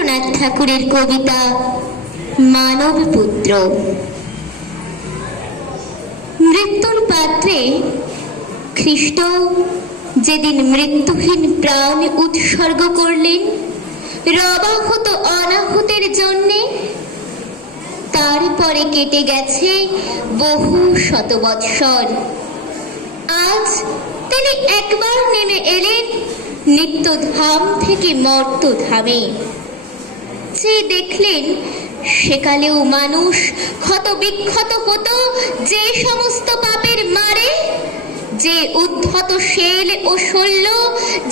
রবীন্দ্রনাথ ঠাকুরের কবিতা মানব পুত্র মৃত্যুর পাত্রে খ্রিস্ট যেদিন মৃত্যুহীন প্রাণ উৎসর্গ করলেন, রবাহত অনাহতের জন্যে তারপরে কেটে গেছে বহু শত বৎসর আজ তিনি একবার নেমে এলেন নিত্যধাম থেকে মর্তধামে। যে দেখলেন সেকালেও মানুষ ক্ষত বিক্ষত হতো যে সমস্ত পাপের মারে, যে উদ্ধত শেল ও শল্য,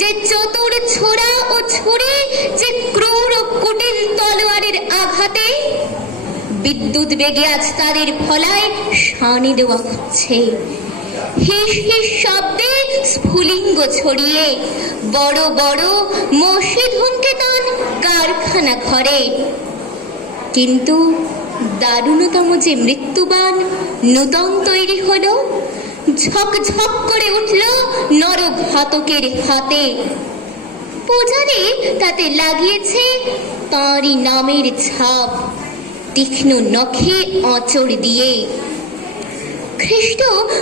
যে চতুর ছোড়া ও ছুরি যে ক্রূর কুটিল তলোয়ারের আঘাতে, বিদ্যুৎ বেগে আজ তাদের ফলায় শানি দেওয়া হচ্ছে। হিস হিস শব্দে স্ফুলিঙ্গ ছড়িয়ে। বড় বড় মসজিদ হুমকেতন কারখানা ঘরে। কিন্তু দারুণতম যে মৃত্যুবান নূতন তৈরি হলো ঝকঝক ঝক করে উঠল নরঘাতকের হাতে। পূজারে তাতে লাগিয়েছে তাঁরই নামের ছাপ, তীক্ষ্ণ নখে আঁচড় দিয়ে। খ্রিস্ট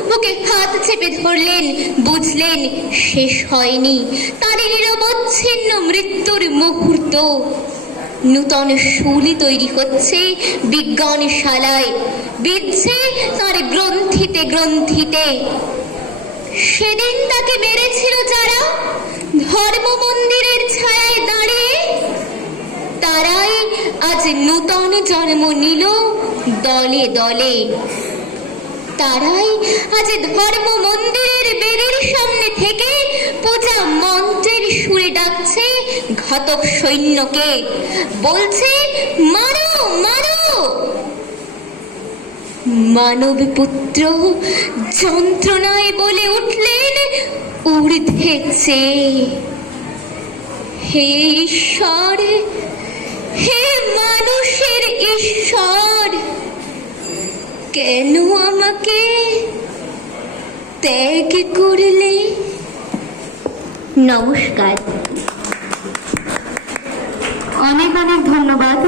বুকে হাত চেপে ধরলেন, বুঝলেন শেষ হয়নি তার নিরবচ্ছিন্ন মৃত্যুর মুহূর্ত। নূতন শুলি তৈরি হচ্ছে বিজ্ঞানশালায় বিচ্ছে তার গ্রন্থিতে গ্রন্থিতে। সেদিন তাকে মেরেছিল যারা ধর্ম মন্দিরের ছায়ায় দাঁড়িয়ে, তারাই আজ নূতন জন্ম নিল দলে দলে। তারাই আজ ধর্ম মন্দিরের বেদির সামনে থেকে পূজা মন্ত্রের সুরে ডাকছে ঘাতক সৈন্যকে। বলছে, মারো মারো! মানব পুত্র যন্ত্রণায় বলে উঠলেন ঊর্ধ্বেছে হে ঈশ্বর, হে মানুষের ঈশ্বর! কেন আমাকে ত্যাগ করলে? নমস্কার। অনেক অনেক ধন্যবাদ।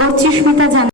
অর্চিস্মিতা জানা